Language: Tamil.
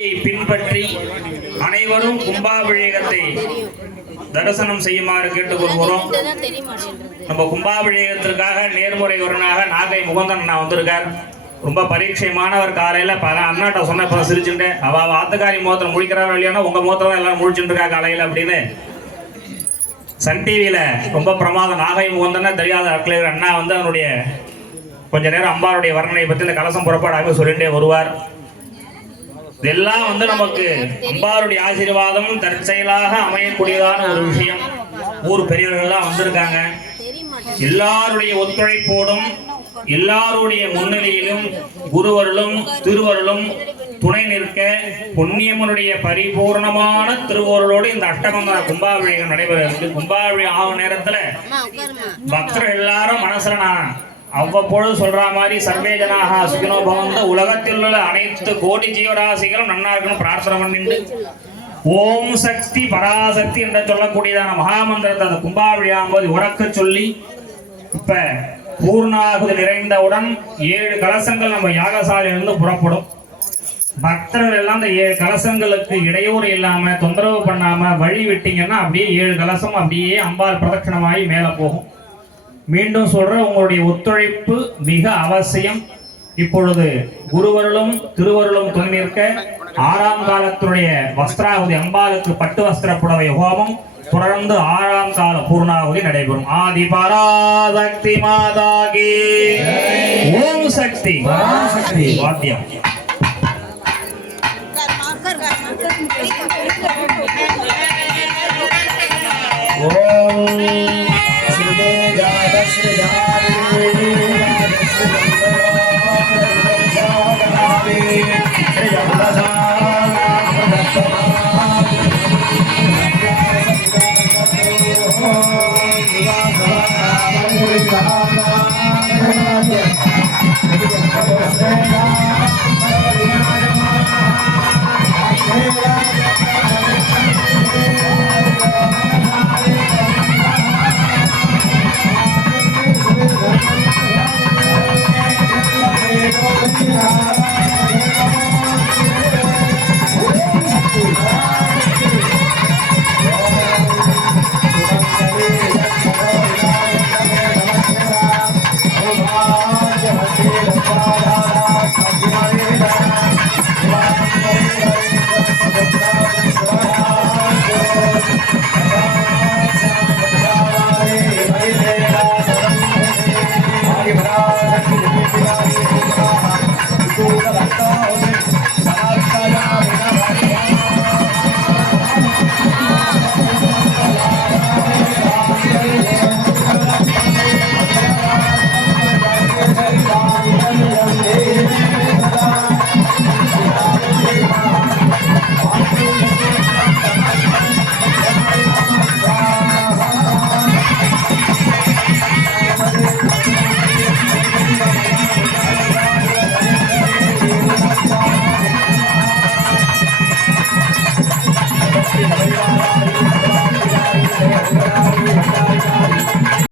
பின்பற்றி அனைவரும் கும்பாபிஷேகத்தை தரிசனம் செய்யுமாறு கேட்டுக்கொள்கிறோம். நம்ம கும்பாபிஷேகத்திற்காக நேர்முறைவரனாக நாகை முகந்தன் அண்ணா வந்திருக்கார். ரொம்ப பரீட்சை மாணவர். காலையில பல அண்ணாட்ட சொன்ன இப்ப சிரிச்சுட்டு அவ ஆத்துக்காரி முகத்தில் முழிக்கிறாரோ இல்லையானா உங்க முகத்துல தான் எல்லாரும் முழிச்சுட்டு இருக்கா காலையில அப்படின்னு சன் டிவியில ரொம்ப பிரமாதம். நாகை முகந்தன் தெரியாத அட்லைவர் அண்ணா வந்து அவனுடைய கொஞ்ச நேரம் அம்பாளுடைய வர்ணனை பற்றி இந்த கலசம் புறப்பாடாக சொல்லிட்டே வருவார். இதெல்லாம் வந்து நமக்கு அம்பாளுடைய ஆசீர்வாதம் தற்செயலாக அமையக்கூடியதான ஒரு விஷயம். ஊர் பெரியவர்கள்லாம் வந்திருக்காங்க. எல்லாருடைய ஒத்துழைப்போடும் எல்லாருடைய முன்னிலையிலும் குருவருளும் திருவருளும் துணை நிற்க புண்ணியமனுடைய பரிபூர்ணமான திருவருளோடு இந்த அஷ்டமங்கல கும்பாபிஷேகம் நடைபெறுகிறது. கும்பாபிஷேகம் ஆகும் நேரத்துல பக்தர்கள் எல்லாரும் மனசுல நான் அவ்வப்பொழுது சொல்ற மாதிரி சர்வே ஜனாக சுகினோ பவந்த, உலகத்தில் உள்ள அனைத்து கோடி ஜீவராசிகளும் நன்னா இருக்கணும் பிரார்த்தனை பண்ணிட்டு ஓம் சக்தி பராசக்தி என்று சொல்லக்கூடியதான மகாமந்திரத்தை அந்த கும்பாபிஷேகம் போது உறக்க சொல்லி இப்ப பூர்ணாகுதி நிறைந்தவுடன் 7 கலசங்கள் நம்ம யாகசாலையிலிருந்து புறப்படும். பக்தர்கள் எல்லாம் இந்த 7 கலசங்களுக்கு இடையூறு இல்லாம தொந்தரவு பண்ணாம வழி விட்டீங்கன்னா அப்படியே 7 கலசம் அப்படியே அம்பாள் பிரதட்சணமாகி மேல போகும். மீண்டும் சொல்ற உங்களுடைய ஒத்துழைப்பு மிக அவசியம். இப்பொழுது குருவருளும் திருவருளும் துணை நிற்க 6ஆம் காலத்துடைய வஸ்திராகுதி அம்பாளுக்கு பட்டு வஸ்திர புடவை ஹோமம் தொடர்ந்து 6ஆம் கால பூர்ணாகுதி நடைபெறும். ஆதி பராசக்தி மாதாகி ஓம் சக்தி வாத்தியம். ஓம்